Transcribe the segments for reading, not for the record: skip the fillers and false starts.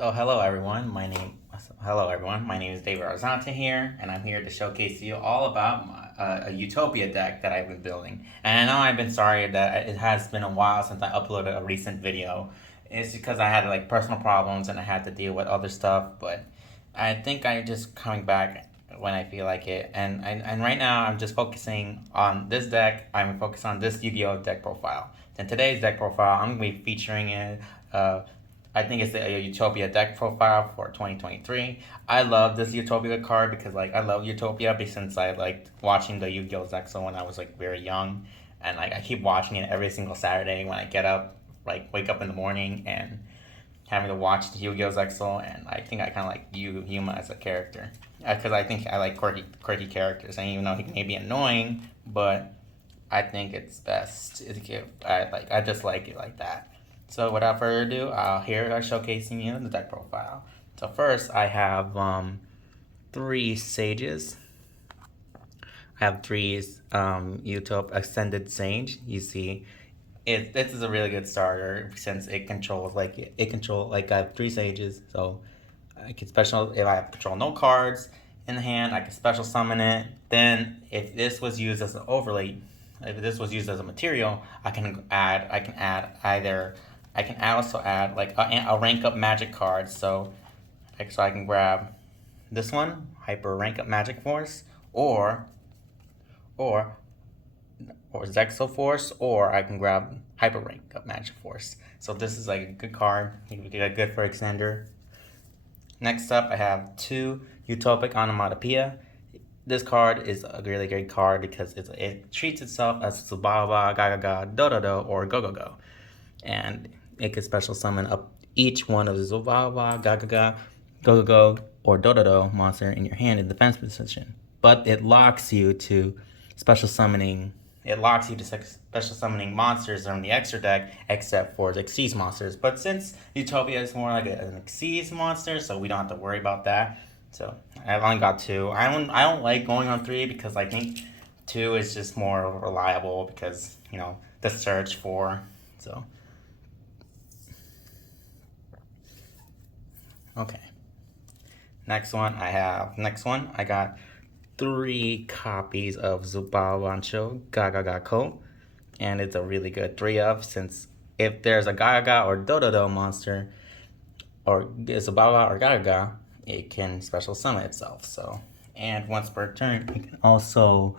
Hello everyone. Hello everyone. My name is David Arzante here, and I'm here to showcase to you all about a Utopia deck that I've been building. And I know I've been sorry that it has been a while since I uploaded a recent video. It's because I had like personal problems and I had to deal with other stuff, but I think I'm just coming back when I feel like it. And right now I'm just focusing on this deck. I'm focused on this Yu-Gi-Oh deck profile. In today's deck profile, I'm going to be featuring it. I think it's the Utopia deck profile for 2023. I love this Utopia card because like I love Utopia since I liked watching the Yu-Gi-Oh! Zexal when I was like very young, and like I keep watching it every single Saturday when I get up, like wake up in the morning and having to watch the Yugioh Utopia, and I think I kind of like Yuma as a character because I think I like quirky characters, and even though he may be annoying, but I think it's best to give. I just like it like that. So without further ado, here I'm showcasing you the deck profile. So first, I have three sages. I have three Utop Ascended Sage. You see, this is a really good starter since it controls I have three sages, so I can special if I control no cards in the hand, I can special summon it. Then if this was used as an overlay, if this was used as a material, I can also add like a rank up magic card. So I can grab this one, Hyper Rank Up Magic Force, or or or Zexal Force, or I can grab Hyper Rank Up Magic Force. So this is like a good card. You can get good for extender. Next up, I have two Utopic Onomatopoeia. This card is a really great card because it treats itself as Subaba, Gagaga, Dododo, or Go-Go-Go. And it can special summon up each one of the Subaba, Gagaga, Go-Go-Go, or Dododo monster in your hand in defense position. But it locks you to special summoning special summoning monsters from the extra deck, except for the Xyz monsters. But since Utopia is more like an Xyz monster, so we don't have to worry about that. So I've only got two. I don't like going on three because I think two is just more reliable because the search for. So okay. Next one I got three copies of Zubawancho Gagagako, and it's a really good 3 of, since if there's a Gaga or Dododo monster, or Zubawa or Gagaga, it can special summon itself. So, and once per turn, it can also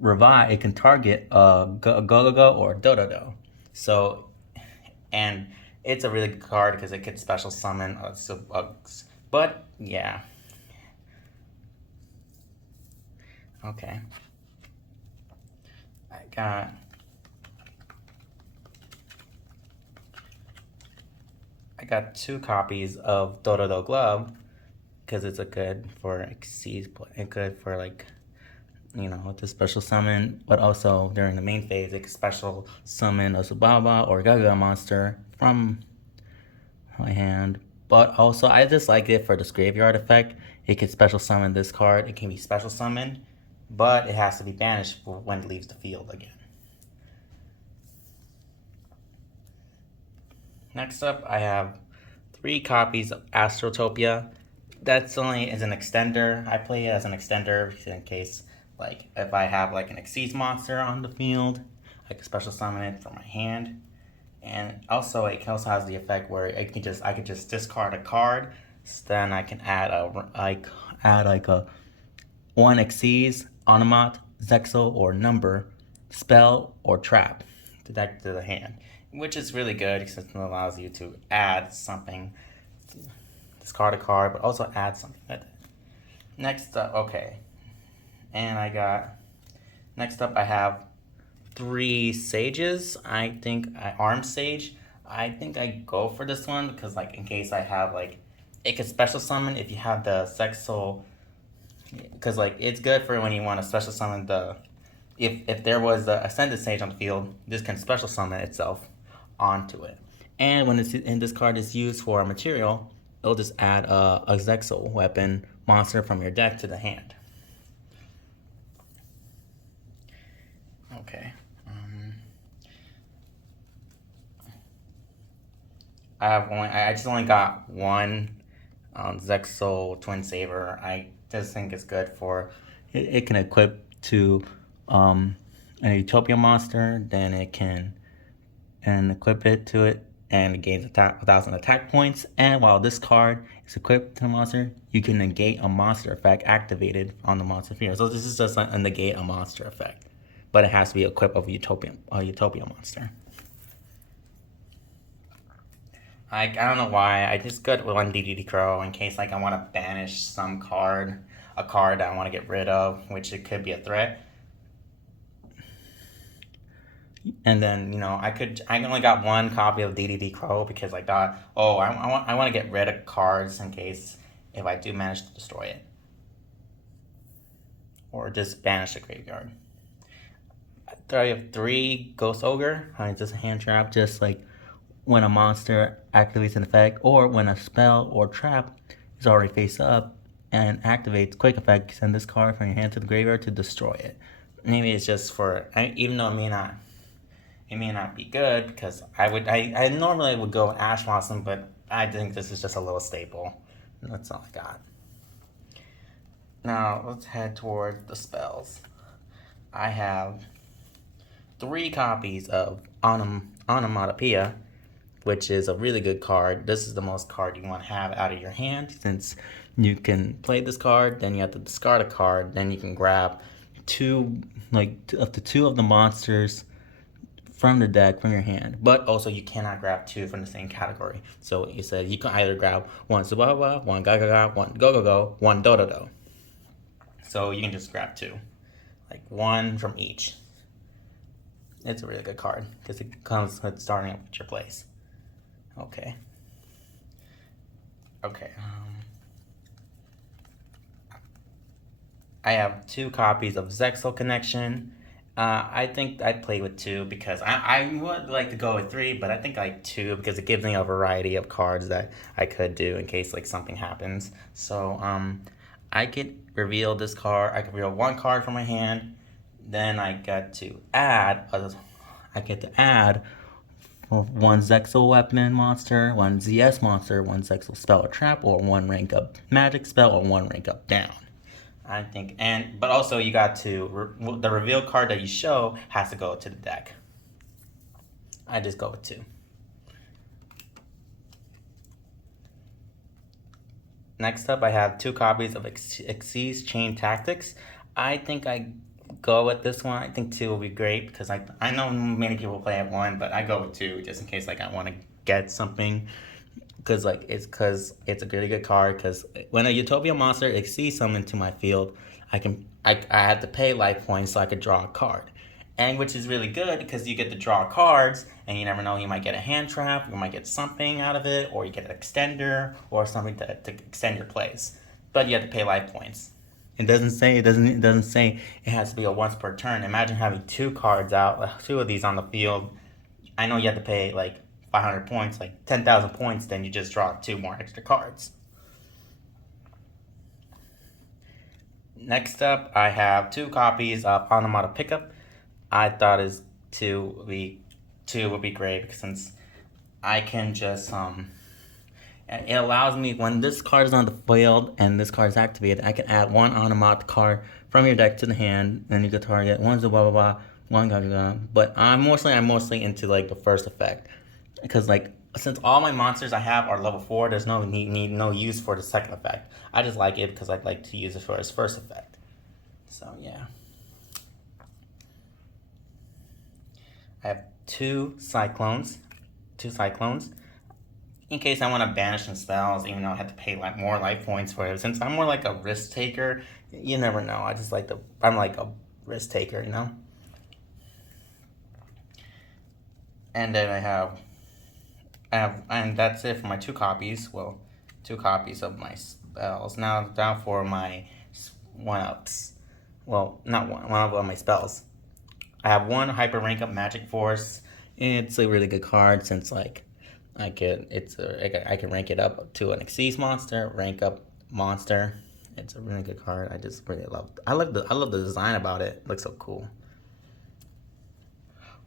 revive. It can target a Gogogo or Dododo. So, and it's a really good card because it could special summon but yeah. Okay. I got I got two copies of Dododo Glove because it's a good for Xyz play, and good for like to special summon, but also during the main phase it can special summon a Subaba or Gaga monster from my hand. But also I just like it for this graveyard effect. It can special summon this card. It can be special summoned, but it has to be banished when it leaves the field again. Next up, I have three copies of Astrotopia. That's only as an extender. I play it as an extender in case, like, if I have like an Xyz monster on the field, I can special summon it from my hand. And also, it also has the effect where I could just discard a card. So then I can add a one Xyz, Onomat, Zexal, or number, spell, or trap to the hand, which is really good because it allows you to add something, discard a card, but also add something with it. Next up, okay, and next up I have three sages. I think Arm Sage. I think I go for this one because like in case I have like, it could special summon if you have the Zexal, because like it's good for when you want to special summon the, if there was the Ascended Sage on the field, this can special summon itself onto it. And when this card is used for a material, it'll just add a Zexal weapon monster from your deck to the hand. Okay. I just only got one Zexal Twin Saber. I just think it's good for it can equip to um, a Utopia monster. Then it can and equip it to it, and it gains 1,000 attack points. And while this card is equipped to the monster, you can negate a monster effect activated on the monster field. So this is just a negate a monster effect, but it has to be equipped of a Utopia monster. I don't know why. I just got one DDD Crow in case like I want to banish some card, a card that I want to get rid of, which it could be a threat. And then I only got one copy of DDD Crow because I thought, oh, I want to get rid of cards in case if I do manage to destroy it, or just banish the graveyard. I have 3 Ghost Ogre. It's just a hand trap, just like when a monster activates an effect, or when a spell or trap is already face up and activates quick effect, send this card from your hand to the graveyard to destroy it. Maybe it's just for even though it may not be good because I normally would go Ash Blossom, but I think this is just a little staple. That's all I got. Now let's head toward the spells. I have 3 copies of Onomatopoeia, which is a really good card. This is the most card you want to have out of your hand, since you can play this card, then you have to discard a card, then you can grab up to 2 of the monsters from the deck from your hand. But also you cannot grab 2 from the same category. So it says you can either grab 1 Subaba, 1 Gagaga, 1 Go-Go-Go, 1 Dododo. So you can just grab 2, like 1 from each. It's a really good card because it comes with starting up with your place. Okay. I have 2 copies of Zexal Connection. I think I'd play with 2 because I would like to go with 3, but I think like 2 because it gives me a variety of cards that I could do in case like something happens. So I could reveal this card. I could reveal 1 card from my hand. Then I get to add 1 Zexal weapon monster, 1 ZS monster, 1 Zexal spell or trap, or 1 rank up magic spell, or 1 rank up down. I think, but also you got to the reveal card that you show has to go to the deck. I just go with 2. Next up, I have 2 copies of Xyz Chain Tactics. I think I go with this one. I think 2 will be great because I know many people play at 1, but I go with 2 just in case like I want to get something. Because it's a really good card. Because when a Utopia monster exceeds something to my field, I had to pay life points so I could draw a card, and which is really good because you get to draw cards, and you never know, you might get a hand trap, you might get something out of it, or you get an extender or something to extend your plays, but you have to pay life points. It doesn't say it has to be a once per turn. Imagine having 2 cards out, 2 of these on the field. I know you have to pay like 500 points, like 10,000 points, then you just draw 2 more extra cards. Next up, I have 2 copies of Onomata Pickup. I thought 2 would be great because since I can just it allows me, when this card is on the field and this card is activated, I can add 1 Onomata card from your deck to the hand, and you can target 1 blah blah blah, 1 gaga. But I'm mostly into like the first effect. Because like since all my monsters I have are level 4, there's no no use for the second effect. I just like it because I'd like to use it for its first effect. So yeah. I have 2 cyclones. In case I want to banish some spells, even though I have to pay like more life points for it. Since I'm more like a risk taker, you never know. I'm like a risk taker, And then I have, and that's it for my 2 copies. Well, 2 copies of my spells. Now down for my 1-ups. Well, not one of my spells. I have 1 hyper rank up Magic Force. It's a really good card since like I can rank it up to an Xyz monster, rank up monster. It's a really good card. I just really love. I love the design about it. It looks so cool.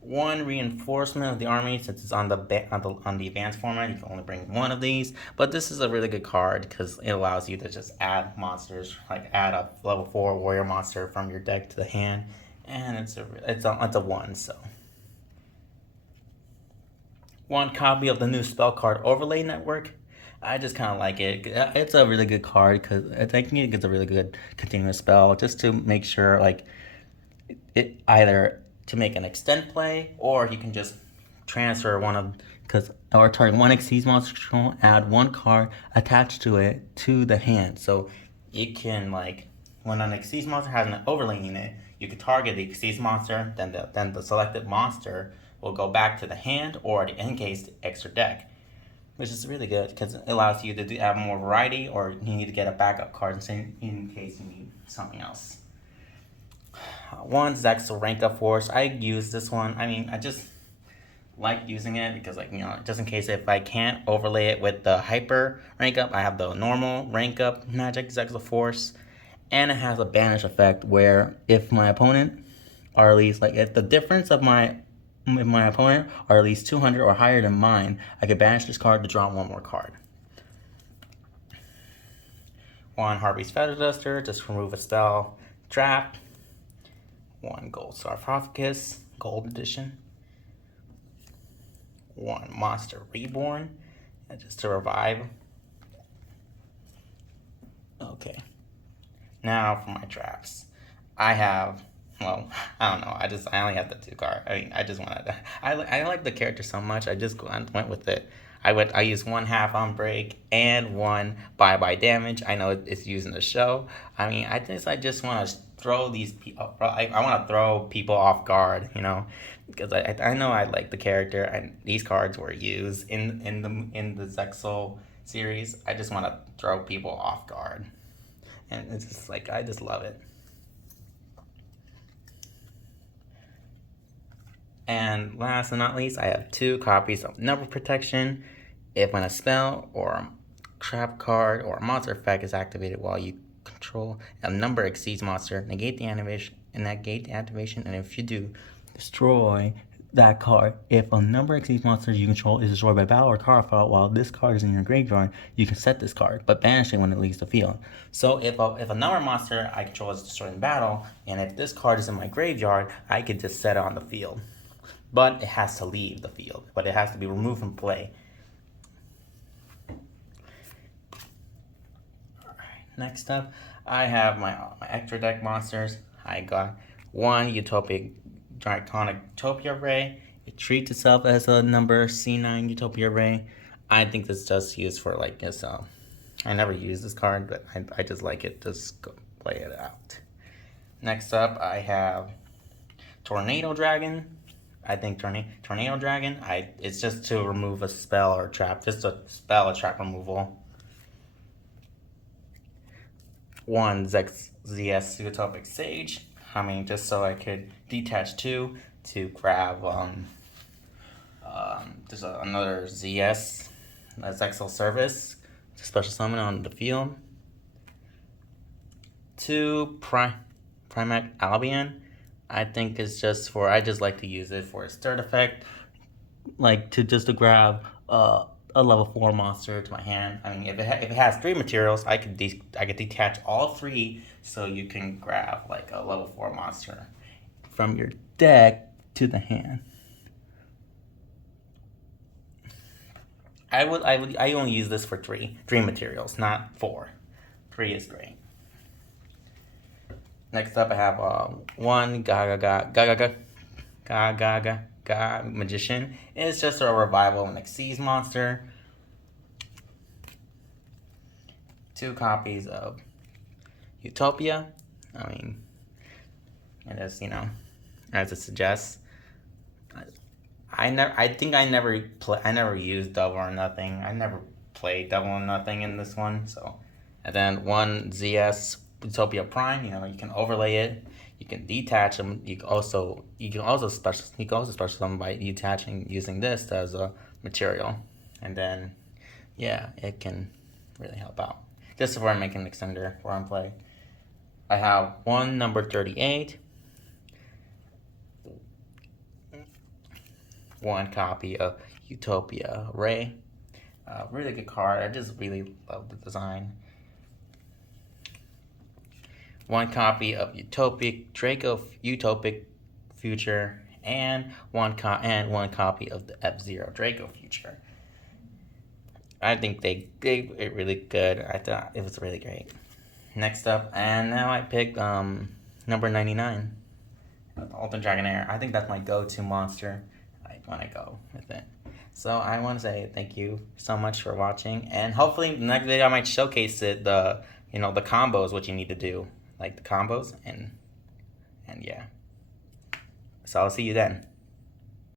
one reinforcement of the army since it's on the advanced format. You can only bring one of these, but this is a really good card because it allows you to just add monsters, like add a level 4 warrior monster from your deck to the hand, and it's a one. So one copy of the new spell card overlay network. I just kind of like it. It's a really good card because I think it gets a really good continuous spell just to make sure like it either to make an extend play, or you can just transfer one of because or target one Xyz monster control, add one card attached to it to the hand. So it can like when an Xyz monster has an overlay unit, you can target the Xyz monster, then the selected monster will go back to the hand or the encased extra deck, which is really good because it allows you to have more variety, or you need to get a backup card in case you need something else. One Zexal Rank Up Force. I use this one. I mean, I just like using it because, like, just in case if I can't overlay it with the Hyper Rank Up, I have the normal Rank Up Magic Zexal Force, and it has a banish effect where if my opponent, or at least like if the difference of my opponent are at least 200 or higher than mine, I can banish this card to draw one more card. One Harpy's Feather Duster, just remove a spell trap. One Gold Sarcophagus, Gold Edition. One Monster Reborn, just to revive. Okay. Now for my traps. I have, well, I don't know. I only have the 2 cards. I mean, I just wanted to. I like the character so much. I just went with it. I used 1 half on break and 1 bye damage. I know it's used in the show. I mean, I just want to throw these people. I want to throw people off guard, because I know I like the character and these cards were used in the Zexal series. I just want to throw people off guard, and it's just like I just love it. And last but not least, I have 2 copies of Number Protection. If when a spell or a trap card or a monster effect is activated while you control a number exceeds monster, negate the activation, and if you do, destroy that card. If a number exceeds monster you control is destroyed by battle or card fall while this card is in your graveyard, you can set this card, but banish it when it leaves the field. So if a number monster I control is destroyed in battle, and if this card is in my graveyard, I can just set it on the field. But it has to leave the field. But it has to be removed from play. Alright, next up, I have my extra deck monsters. I got 1 Draconic Utopia Ray. It treats itself as a number C9 Utopia Ray. I think this is just used for like this. I never use this card, but I just like it. Just go play it out. Next up, I have Tornado Dragon. I think Tornado Dragon, it's just to remove a spell or trap, just a spell or trap removal. 1 ZS Utopic Sage, just so I could detach 2 to grab, there's another ZS, Zexal Service, special summon on the field. 2 Primac Albion. I think it's just I just like to use it for a stir effect, like to grab a level 4 monster to my hand. I mean, if it has 3 materials, I could detach all 3, so you can grab like a level 4 monster from your deck to the hand. I only use this for 3 materials, not 4. 3 is great. Next up, I have 1 Gaga Magician. It's just a revival of an Xyz monster. 2 copies of Utopia. I mean, it is, as it suggests. I think I never used Double or Nothing. I never played Double or Nothing in this one. So, and then 1 ZS Utopia Prime. You can overlay it. You can detach them. You can also special summon by detaching using this as a material, and then it can really help out. Just before I make an extender for play, I have 1 number 38. one copy of Utopia Ray. Really good card. I just really love the design. One copy of Utopic Future, and one copy of the F-Zero Draco Future. I think they it really good. I thought it was really great. Next up, and now I picked number 99, Ultra Dragonair. I think that's my go-to monster. When I go with it. So I want to say thank you so much for watching, and hopefully next video I might showcase the combos, what you need to do, like the combos, and yeah. So I'll see you then.